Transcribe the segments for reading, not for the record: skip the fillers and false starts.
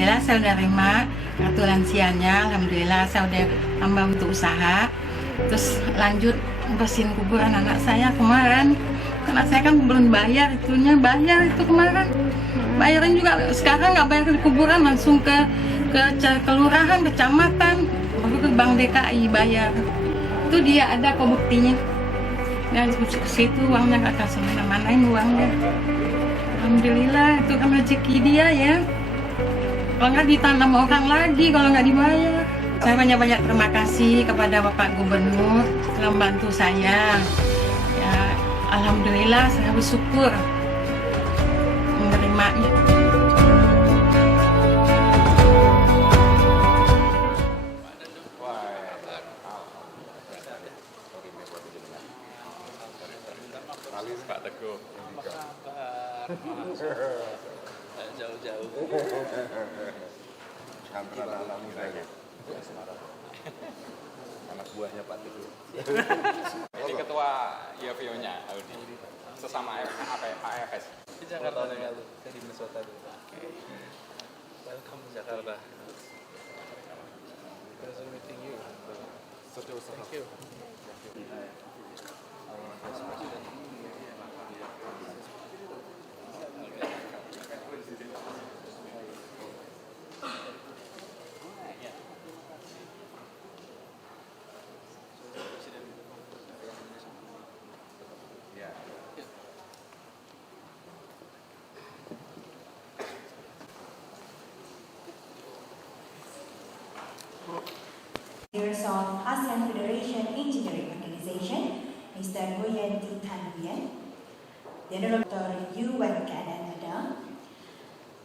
Alhamdulillah saya udah terima kartu lansianya. Alhamdulillah saya udah tambah untuk usaha. Terus lanjut bersihin kuburan anak saya kemarin. Karena saya kan belum bayar itu kemarin. Bayarin juga sekarang nggak bayar di kuburan, langsung ke kelurahan, kecamatan, baru ke Bank DKI bayar. Itu dia ada kok buktinya. Dan ke situ uangnya nggak kasih mana-manain uangnya. Alhamdulillah itu kan rezeki dia ya. Kalau nggak ditanam orang lagi, kalau nggak dibayar. Saya banyak-banyak terima kasih kepada Bapak Gubernur telah membantu saya. Ya, alhamdulillah saya bersyukur menerimanya. Pak Teguh, apa kabar? Jauh-jauh. Hampir alami saya. Anak buahnya Pak Teguh. Ini ketua IOVIO-nya Audi. Sesama AFS. Di Jakarta lalu, dari Minnesota dulu. Welcome to Jakarta. Pleasure meeting you. Thank you. Leaders of ASEAN Federation Engineering Organization, Mr. Nguyen Thi Thanh Nguyen, the Honorable Dr. Yu Wen Can Adam,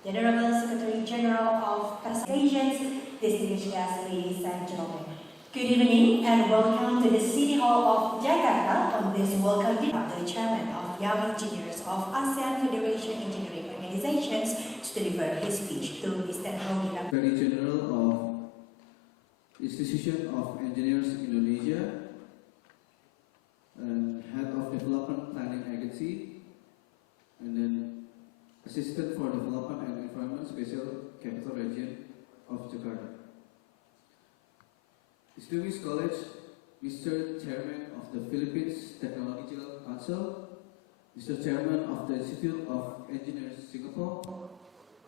the Honorable Secretary General of Presentations, distinguished guests, ladies and gentlemen. Good evening and welcome to the City Hall of Jakarta on this welcome dinner. The Chairman of Young Engineers of ASEAN Federation Engineering Organizations to deliver his speech to Mr. Hodi. Secretary General of Institution of Engineers Indonesia and Head of Development Planning Agency, and then Assistant for Development and Environment Special Capital Region of Jakarta. Distinguished College, Mr. Chairman of the Philippines Technological Council, Mr. Chairman of the Institute of Engineers Singapore,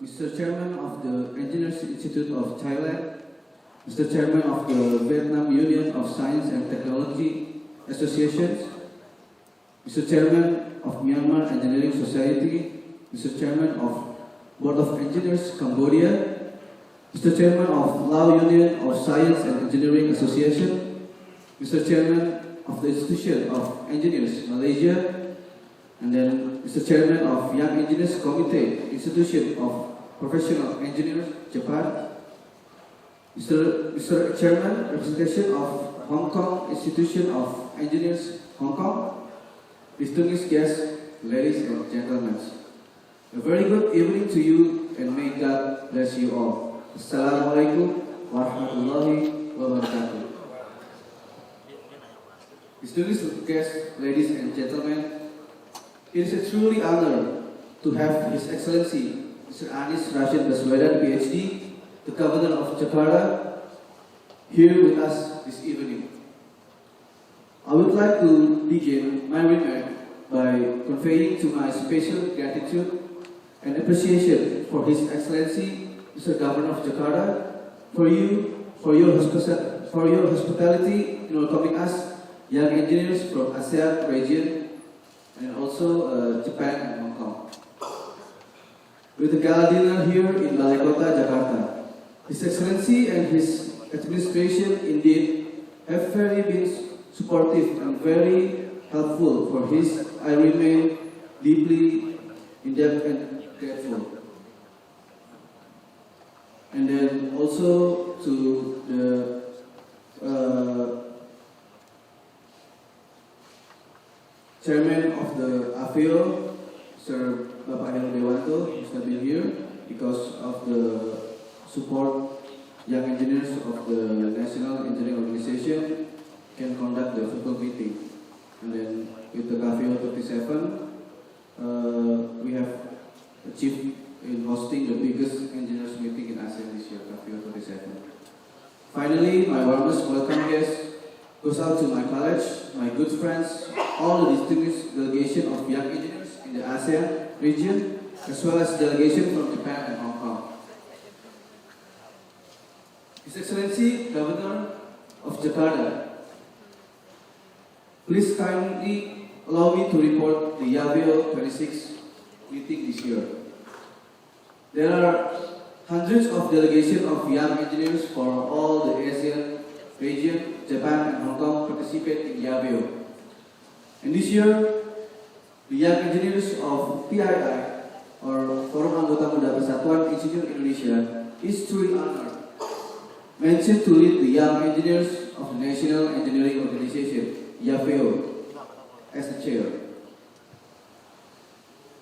Mr. Chairman of the Engineers Institute of Thailand, Mr. Chairman of the Vietnam Union of Science and Technology Associations, Mr. Chairman of Myanmar Engineering Society, Mr. Chairman of Board of Engineers Cambodia, Mr. Chairman of Lao Union of Science and Engineering Association, Mr. Chairman of the Institution of Engineers Malaysia, and then Mr. Chairman of Young Engineers Committee, Institution of Professional Engineers Japan, Mr. Chairman, representation of Hong Kong Institution of Engineers, Hong Kong, distinguished guests, ladies and gentlemen. A very good evening to you and may God bless you all. Assalamualaikum warahmatullahi wabarakatuh. Distinguished guests, ladies and gentlemen, it is a truly honor to have His Excellency Mr. Anies Rashid Baswedan, PhD, the Governor of Jakarta, here with us this evening. I would like to begin my remark by conveying to my special gratitude and appreciation for His Excellency, Mr. Governor of Jakarta, for your hospitality in welcoming us, young engineers from ASEAN region, and also Japan and Hong Kong. With the gala dinner here in Balai Kota, Jakarta, His Excellency and His administration indeed have very been supportive and very helpful for his. I remain deeply indebted and grateful. And then also to the Chairman of the AFIO, Sir Bapak Heru Dewanto, who has been here because of the support young engineers of the National Engineering Organization can conduct the virtual meeting. And then with the KFIO 37, we have achieved in hosting the biggest engineers meeting in ASEAN this year, KFIO 27. Finally, my warmest welcome guest goes out to my college, my good friends, all the distinguished delegation of young engineers in the ASEAN region, as well as delegation from Japan and Hong Kong. His Excellency Governor of Jakarta, please kindly allow me to report the YABEO 26 meeting this year. There are hundreds of delegations of young engineers from all the ASEAN region, Japan and Hong Kong participate in YABEO. And this year, the young engineers of PII, or Forum Anggota Muda Persatuan Insinyur Indonesia, is truly honored mentioned to lead the young engineers of the National Engineering Organization, YABEO, as the chair.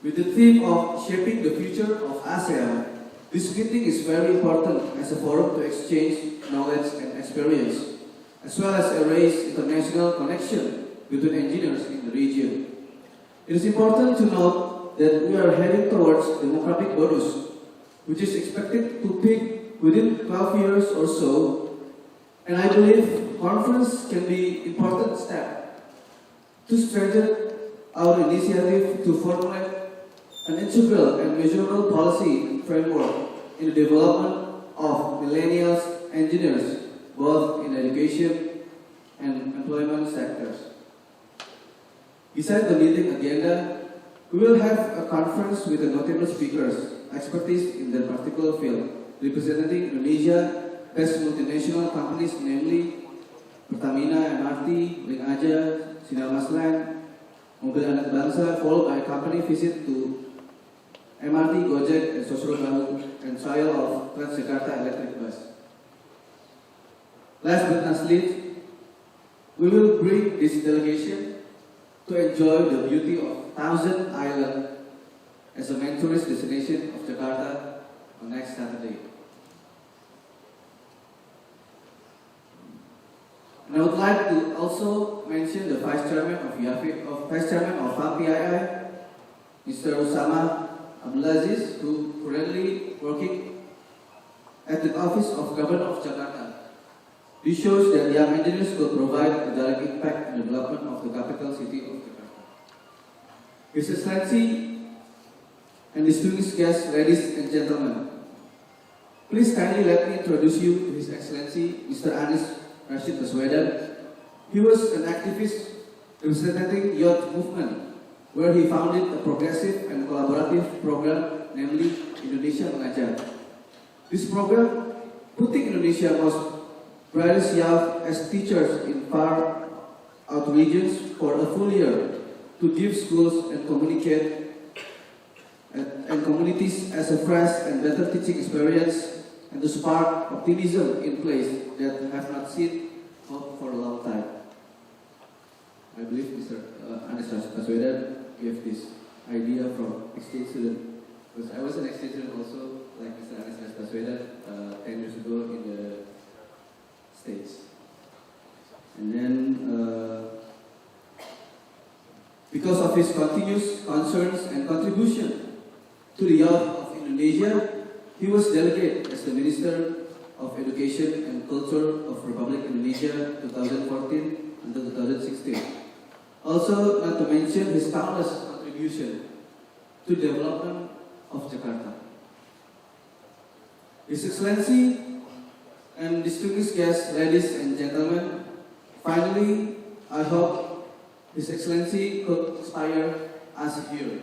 With the theme of shaping the future of ASEAN, this meeting is very important as a forum to exchange knowledge and experience, as well as a raise international connection between engineers in the region. It is important to note that we are heading towards democratic bonus, which is expected to peak within 12 years or so, and I believe conference can be an important step to strengthen our initiative to formulate an integral and measurable policy framework in the development of millennials engineers, both in education and employment sectors. Besides the meeting agenda, we will have a conference with the notable speakers, expertise in their particular field, representing Indonesia best multinational companies, namely Pertamina, MRT, Link Aja, Sinar Masland, Mobil Anak Bangsa, followed by a company visit to MRT, Gojek, and Sosro Baru, and trial of Transjakarta electric bus. Last but not least, we will bring this delegation to enjoy the beauty of Thousand Island as the main tourist destination of Jakarta on next Saturday. And I would like to also mention the Vice Chairman of FAMPII, Mr. Usama Abdulaziz, who currently working at the Office of Governor of Jakarta. This shows that young engineers could provide a direct impact in the development of the capital city of Jakarta. His Excellency and distinguished guests, ladies and gentlemen, please kindly let me introduce you to His Excellency Mr. Anies Rashid Baswedan. He was an activist representing youth movement, where he founded a progressive and collaborative program, namely Indonesia Mengajar. This program putting Indonesia most brightest youth as teachers in far out regions for a full year to give schools and communicate and communities as a fresh and better teaching experience and to spark optimism in place that have not seen hope for a long time. I believe Mr. Anies Baswedan gave this idea from exchange student, because I was an exchange student also, like Mr. Anies Baswedan, 10 years ago in the States. And then, because of his continuous concerns and contribution to the youth of Indonesia, he was delegated as the Minister of Education and Culture of Republic Indonesia 2014 until 2016. Also, not to mention his countless contribution to the development of Jakarta. His Excellency and distinguished guests, ladies and gentlemen, finally, I hope His Excellency could inspire us here.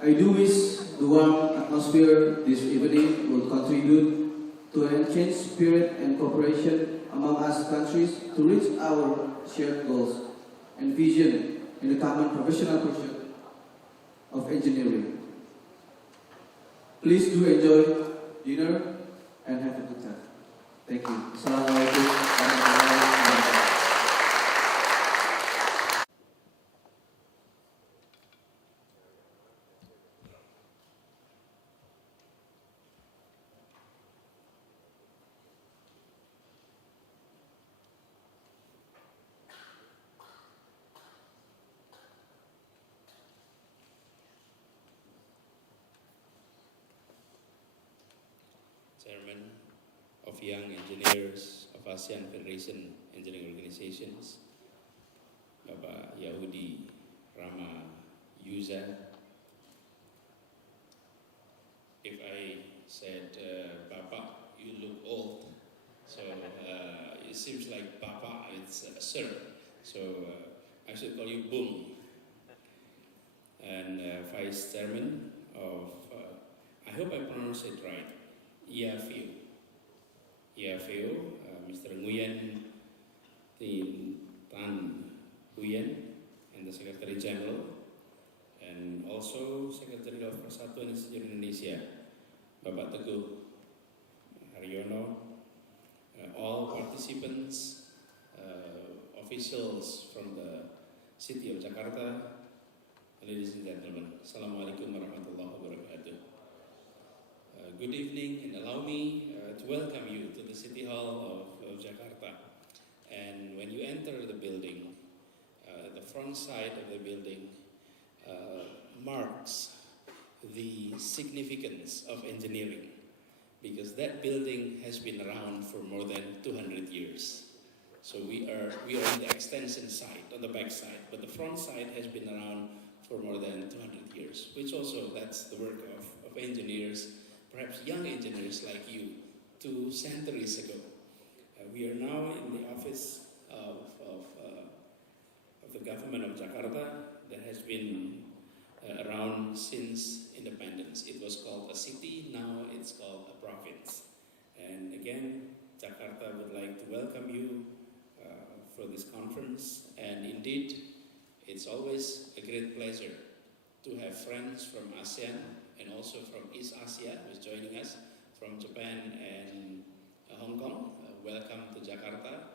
I do wish the warm atmosphere this evening will contribute to an enhanced spirit and cooperation among us countries to reach our shared goals and vision in the common professional pursuit of engineering. Please do enjoy dinner and have a good time. Thank you. Assalamualaikum warahmatullahi wabarakatuh. Chairman of Young Engineers of ASEAN Federation Engineering Organizations, Bapak Yahudi Rama Yuza. If I said, Bapak, you look old, so it seems like Bapak, it's sir, so I should call you Bung. And Vice Chairman of, I hope I pronounce it right, IAFIO, Mr. Nguyen Tan Nguyen, and the Secretary General, and also Secretary of Persatuan Insinyur Indonesia, Bapak Teguh Haryono, all participants, officials from the city of Jakarta, ladies and gentlemen, Assalamualaikum warahmatullahi wabarakatuh. Good evening, and allow me to welcome you to the City Hall of Jakarta. And when you enter the building, the front side of the building marks the significance of engineering, because that building has been around for more than 200 years. So we are on the extension side, on the back side, but the front side has been around for more than 200 years, which also, that's the work of engineers, perhaps young engineers like you, 2 centuries ago. We are now in the office of the government of Jakarta that has been around since independence. It was called a city, now it's called a province. And again, Jakarta would like to welcome you for this conference, and indeed, it's always a great pleasure to have friends from ASEAN and also from East Asia who's joining us from Japan and Hong Kong. Welcome to Jakarta.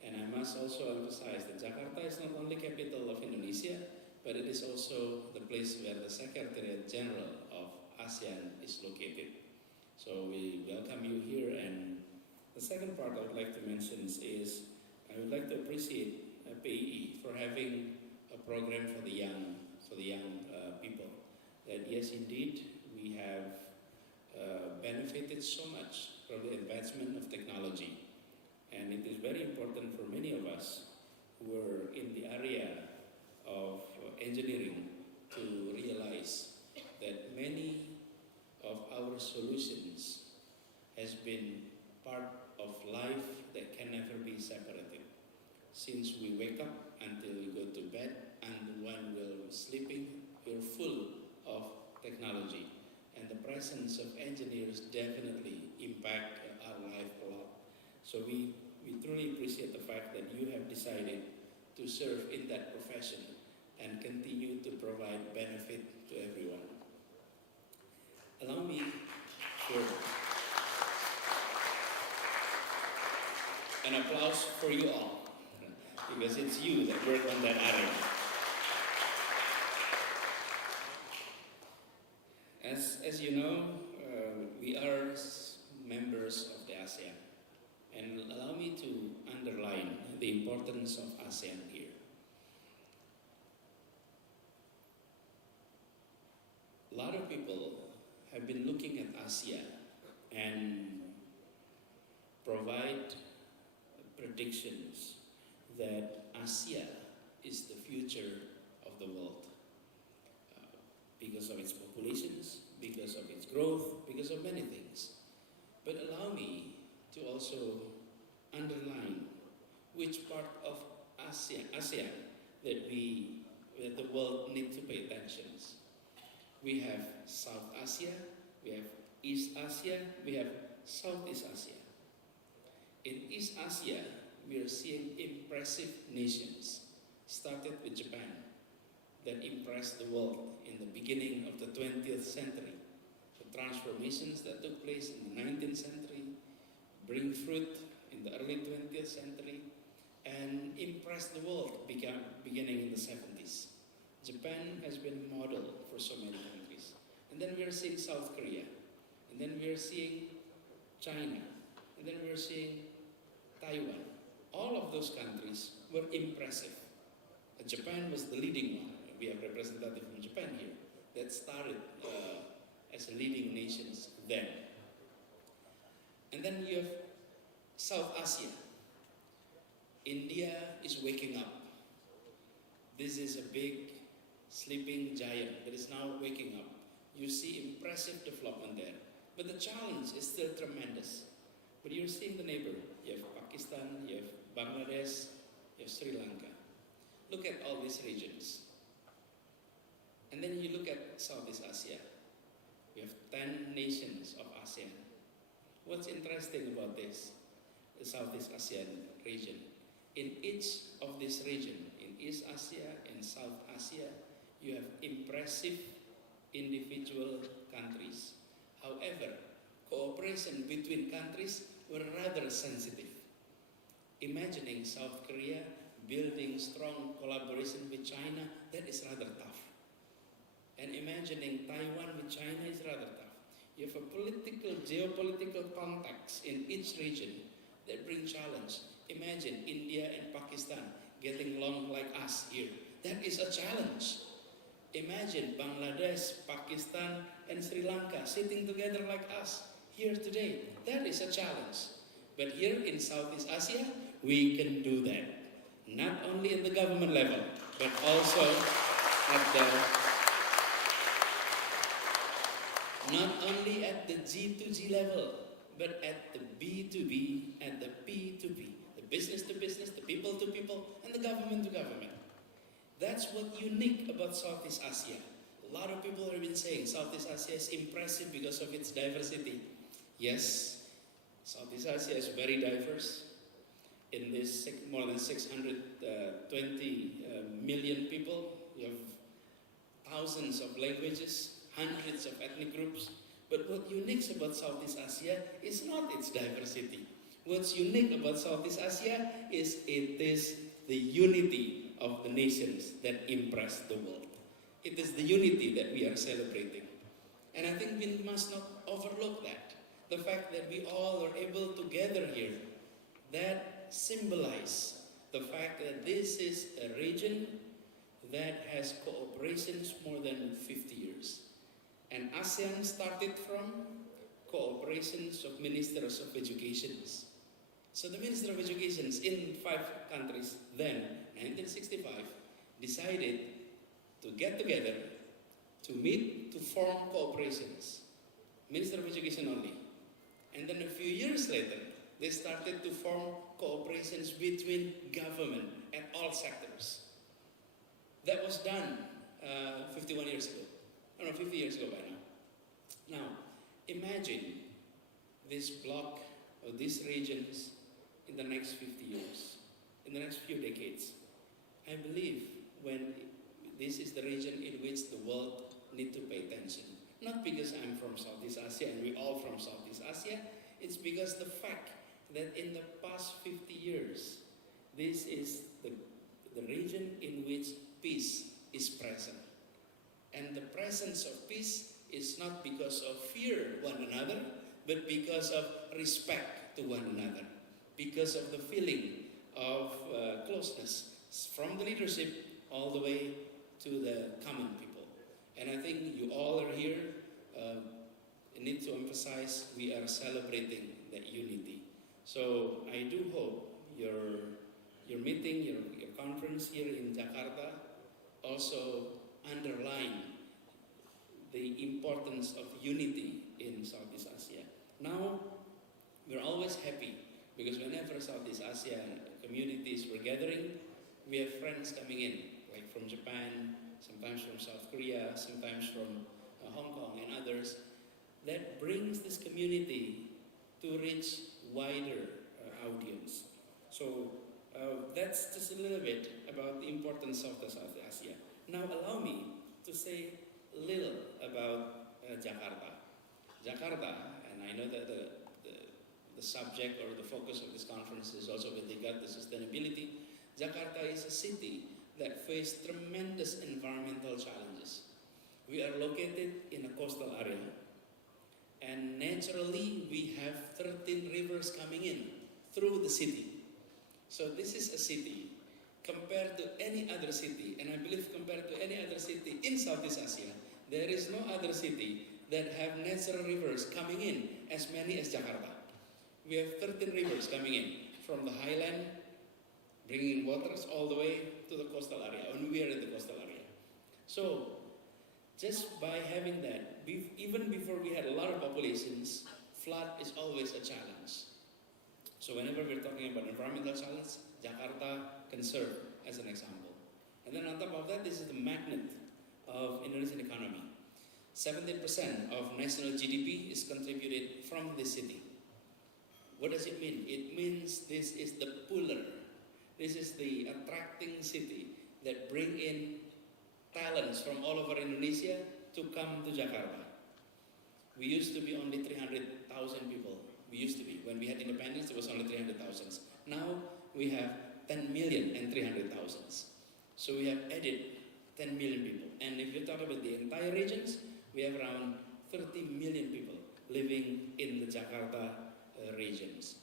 And I must also emphasize that Jakarta is not only capital of Indonesia, but it is also the place where the Secretariat General of ASEAN is located. So we welcome you here. And the second part I would like to mention is I would like to appreciate PEE for having a program for the young people. That yes, indeed, we have benefited so much from the advancement of technology, and it is very important for many of us who are in the area of engineering to realize that many of our solutions has been part of life that can never be separated. Since we wake up until we go to bed, and when we're sleeping, we're full of technology. And the presence of engineers definitely impact our life a lot. So we truly appreciate the fact that you have decided to serve in that profession and continue to provide benefit to everyone. Allow me for an applause for you all, because it's you that work on that area. As you know, we are members of the ASEAN, and allow me to underline the importance of ASEAN here. A lot of people have been looking at ASEAN and provide predictions that Asia is the future of the world because of its populations, because of its growth, because of many things. But allow me to also underline which part of ASEAN that the world needs to pay attention. We have South Asia, we have East Asia, we have Southeast Asia. In East Asia, we are seeing impressive nations, started with Japan, that impressed the world in the beginning of the 20th century. The transformations that took place in the 19th century bring fruit in the early 20th century and impressed the world beginning in the 70s. Japan has been a model for so many countries. And then we are seeing South Korea, and then we are seeing China, and then we are seeing Taiwan. All of those countries were impressive. Japan was the leading one. We have representative from Japan here that started as a leading nation then. And then you have South Asia. India is waking up. This is a big sleeping giant that is now waking up. You see impressive development there. But the challenge is still tremendous. But you're seeing the neighbor. You have Pakistan, you have Bangladesh, you have Sri Lanka. Look at all these regions. And then you look at Southeast Asia. We have 10 nations of ASEAN. What's interesting about this, the Southeast Asian region? In each of this region, in East Asia and South Asia, you have impressive individual countries. However, cooperation between countries were rather sensitive. Imagining South Korea building strong collaboration with China, that is rather tough. And imagining Taiwan with China is rather tough. You have a geopolitical context in each region that bring challenge. Imagine India and Pakistan getting along like us here. That is a challenge. Imagine Bangladesh, Pakistan, and Sri Lanka sitting together like us here today. That is a challenge. But here in Southeast Asia, we can do that. Not only at the government level, but also at the not only at the G2G level, but at the B2B and the P2P, the business to business, the people to people, and the government to government. That's what unique about Southeast Asia. A lot of people have been saying Southeast Asia is impressive because of its diversity. Yes, Southeast Asia is very diverse. In this more than 620 million people, you have thousands of languages, hundreds of ethnic groups. But what unique about Southeast Asia is not its diversity. What's unique about Southeast Asia is it is the unity of the nations that impress the world. It is the unity that we are celebrating. And I think we must not overlook that. The fact that we all are able to gather here, that symbolize the fact that this is a region that has cooperations more than 50 years. And ASEAN started from cooperations of ministers of education. So the Minister of Education in 5 countries then, 1965, decided to get together, to meet, to form cooperations. Minister of Education only. And then a few years later, they started to form cooperations between government at all sectors. That was done 51 years ago. No, 50 years ago by now. Now, imagine this block or these regions in the next 50 years, in the next few decades. I believe when this is the region in which the world need to pay attention. Not because I'm from Southeast Asia and we're all from Southeast Asia, it's because the fact that in the past 50 years, this is the region in which peace is present. And the presence of peace is not because of fear one another, but because of respect to one another, because of the feeling of closeness from the leadership all the way to the common people. And I think you all are here, need to emphasize we are celebrating that unity. So I do hope your meeting, your conference here in Jakarta also underline the importance of unity in Southeast Asia. Now, we're always happy because whenever Southeast Asia communities were gathering, we have friends coming in, like from Japan, sometimes from South Korea, sometimes from Hong Kong and others. That brings this community to reach wider audience. So that's just a little bit about the importance of the South Asia. Now allow me to say a little about Jakarta. Jakarta, and I know that the subject or the focus of this conference is also with regard to sustainability. Jakarta is a city that faces tremendous environmental challenges. We are located in a coastal area, and naturally we have 13 rivers coming in through the city. So this is a city compared to any other city, and I believe compared to any other city in Southeast Asia, there is no other city that have natural rivers coming in as many as Jakarta. We have 13 rivers coming in from the highland, bringing waters all the way to the coastal area, and we are in the coastal area. So, just by having that, even before we had a lot of populations, flood is always a challenge. So whenever we're talking about environmental challenge, Jakarta can serve as an example. And then on top of that, this is the magnet of Indonesian economy. 17% of national GDP is contributed from this city. What does it mean? It means this is the puller. This is the attracting city that bring in talents from all over Indonesia to come to Jakarta. We used to be only 300,000 people. We used to be. When we had independence, it was only 300,000. Now we have 10 million and 300,000. So we have added 10 million people. And if you talk about the entire regions, we have around 30 million people living in the Jakarta regions.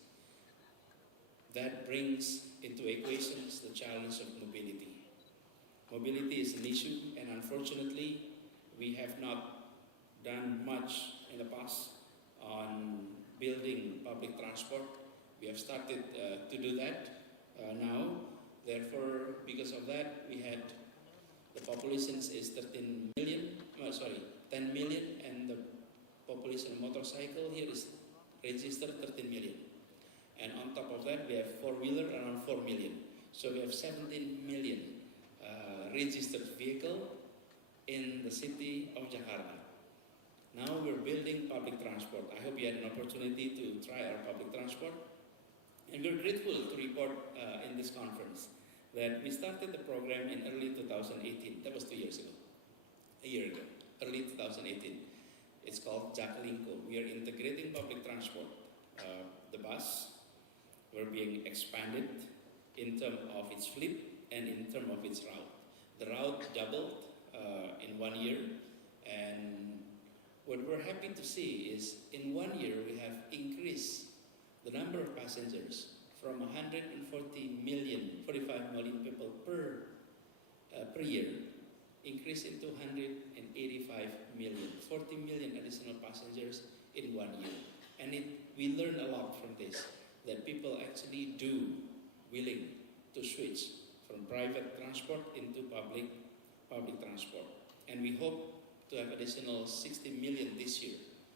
That brings into equations the challenge of mobility. Mobility is an issue, and unfortunately, we have not done much in the past on building public transport. We have started to do that now. Therefore, because of that, we had the population is 10 million, and the population of motorcycle here is registered 13 million. And on top of that, we have four-wheeler around 4 million. So we have 17 million registered vehicle in the city of Jakarta. Now we're building public transport. I hope you had an opportunity to try our public transport. And we're grateful to report in this conference that we started the program in early 2018. That was 2 years ago. A year ago, early 2018. It's called Jaklingko. We are integrating public transport. The bus were being expanded in terms of its fleet and in terms of its route. The route doubled in 1 year, and what we're happy to see is in 1 year we have increased the number of passengers from 140 million, 45 million people per year, increased into 185 million, 40 million additional passengers in 1 year. And we learn a lot from this, that people actually do willing to switch from private transport into public transport. And we hope to have additional 60 million this year.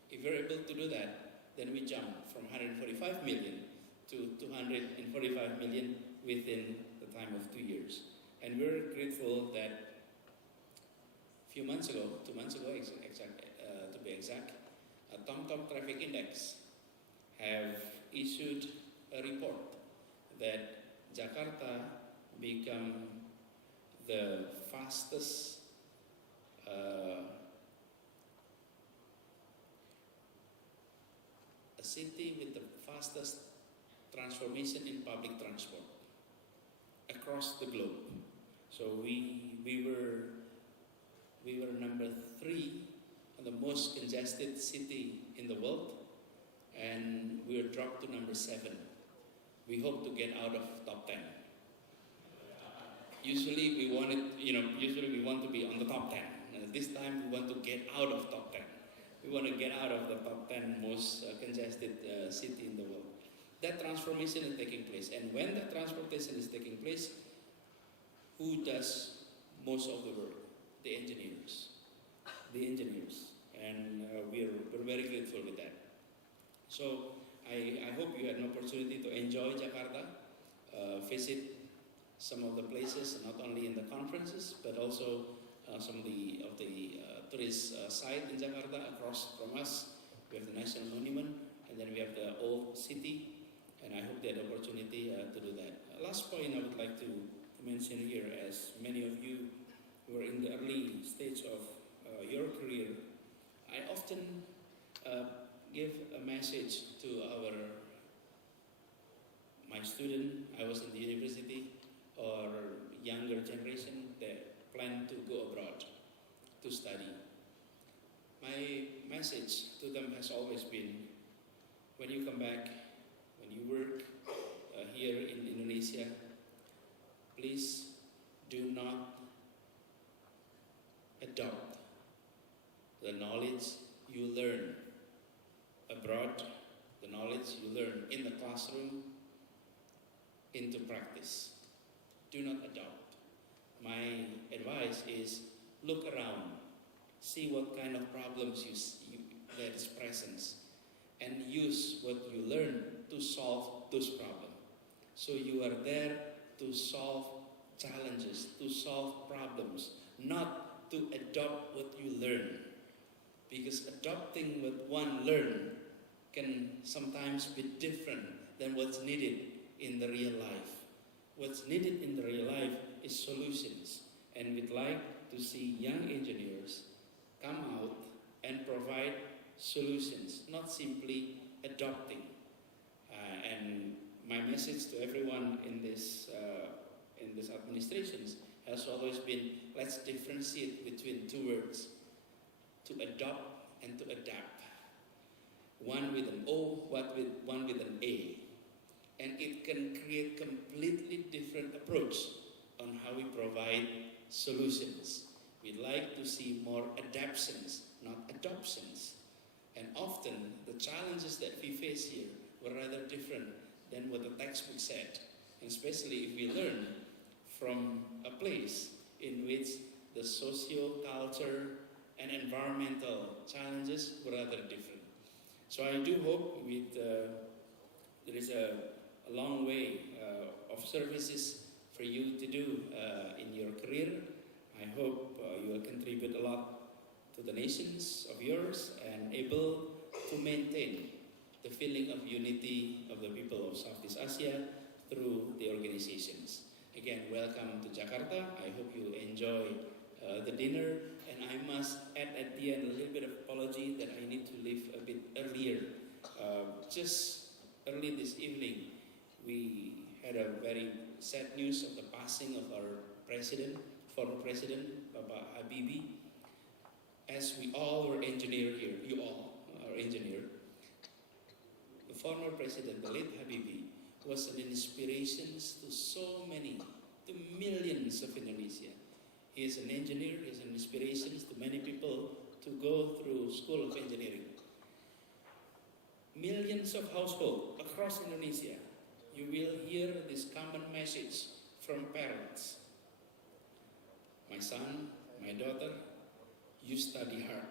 If we're able to do that, then we jump from 145 million to 245 million within the time of 2 years. And we're grateful that a few months ago, 2 months ago to be exact, TomTom Traffic Index have issued a report that Jakarta become the fastest a city with the fastest transformation in public transport across the globe. So we were number 3 on the most congested city in the world, and we were dropped to number 7. We hope to get out of top 10. Usually we want to be on the top 10. This time we want to get out of top 10. We want to get out of the top 10 most congested city in the world. That transformation is taking place, and when that transportation is taking place, who does most of the work? The engineers. And we're very grateful with that. So I hope you had an opportunity to enjoy Jakarta, visit some of the places, not only in the conferences, but also some of the tourist site in Jakarta across from us. We have the National Monument, and then we have the old city, and I hope they had the opportunity to do that. Last point I would like to mention here, as many of you who are in the early stage of your career, I often give a message to my student. I was in the university, or younger generation that plan to go abroad to study. My message to them has always been, when you come back, when you work here in Indonesia, please do not adopt the knowledge you learn abroad, the knowledge you learn in the into practice. Do not adopt. My advice is look around, see what kind of problems that is present, and use what you learn to solve those problems. So you are there to solve challenges, to solve problems, not to adopt what you learn. Because adopting what one learned can sometimes be different than what's needed in the real life. What's needed in the real life is solutions. And we'd like to see young engineers come out and provide solutions, not simply adopting. And my message to everyone in this administrations has always been, let's differentiate between two words, to adopt and to adapt. One with an O, one with an A. And it can create completely different approach on how we provide solutions. We'd like to see more adaptations, not adoptions. And often the challenges that we face here were rather different than what the textbook said. And especially if we learn from a place in which the socio-culture and environmental challenges were rather different. So I do hope there is a long way of services for you to do in your career. I hope you will contribute a lot to the nations of yours and able to maintain the feeling of unity of the people of Southeast Asia through the organizations. Again, welcome to Jakarta. I hope you enjoy the dinner. And I must add at the end a little bit of apology that I need to leave a bit earlier. Just early this evening, we had a very sad news of the passing of our president, former president, Bapak Habibie. As we all were engineer here, you all are engineer. The former president, the late Habibie, was an inspiration to so many, to millions of Indonesia. He is an engineer, he is an inspiration to many people to go through School of Engineering. Millions of households across Indonesia, you will hear this common message from parents. My son, my daughter, you study hard.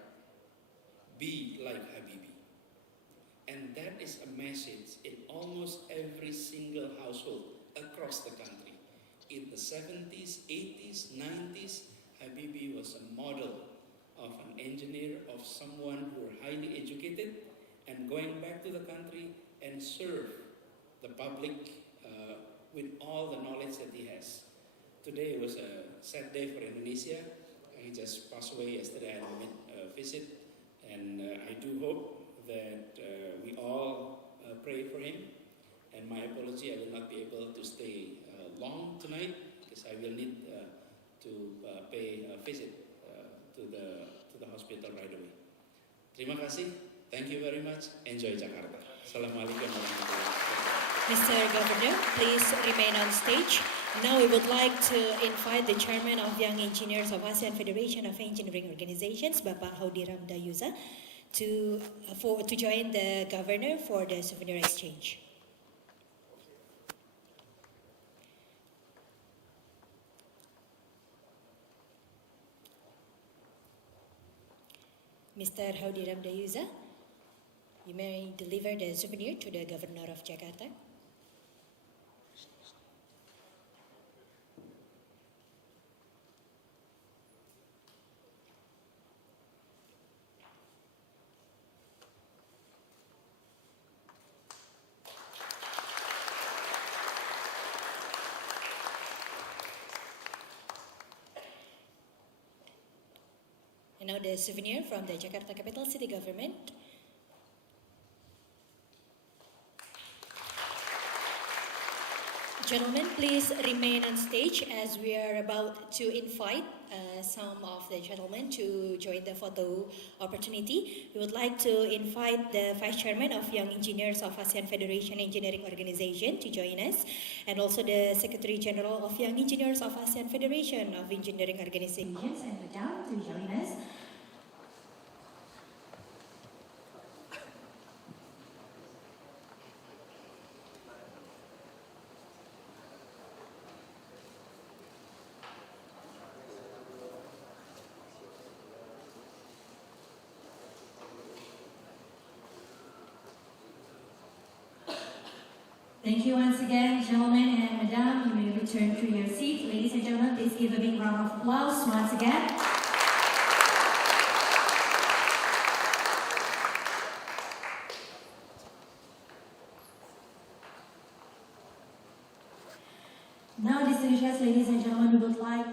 Be like Habibie. And that is a message in almost every single household across the country. In the 70s, 80s, 90s, Habibie was a model of an engineer, of someone who were highly educated and going back to the country and serve the public with all the knowledge that he has. Today was a sad day for Indonesia. He just passed away yesterday. I had a visit, and I do hope that we all pray for him. And my apology, I will not be able to stay long tonight because I will need to pay a visit to the hospital right away. Terima kasih. Thank you very much. Enjoy Jakarta. Assalamualaikum warahmatullahi wabarakatuh. Mr. Governor, please remain on stage. Now we would like to invite the Chairman of Young Engineers of ASEAN Federation of Engineering Organizations, Bapak Haudiram Dayuza, to join the Governor for the souvenir exchange. Mr. Haudiram Dayuza, you may deliver the souvenir to the Governor of Jakarta. And now the souvenir from the Jakarta Capital City Government. Gentlemen, please remain on stage as we are about to invite some of the gentlemen to join the photo opportunity. We would like to invite the Vice Chairman of Young Engineers of ASEAN Federation Engineering Organization to join us, and also the Secretary General of Young Engineers of ASEAN Federation of Engineering Organizations and Madam to join us. Thank you once again, gentlemen and madam. You may return to your seat. Ladies and gentlemen, please give a big round of applause once again. Now, distinguished guests, ladies and gentlemen, we would like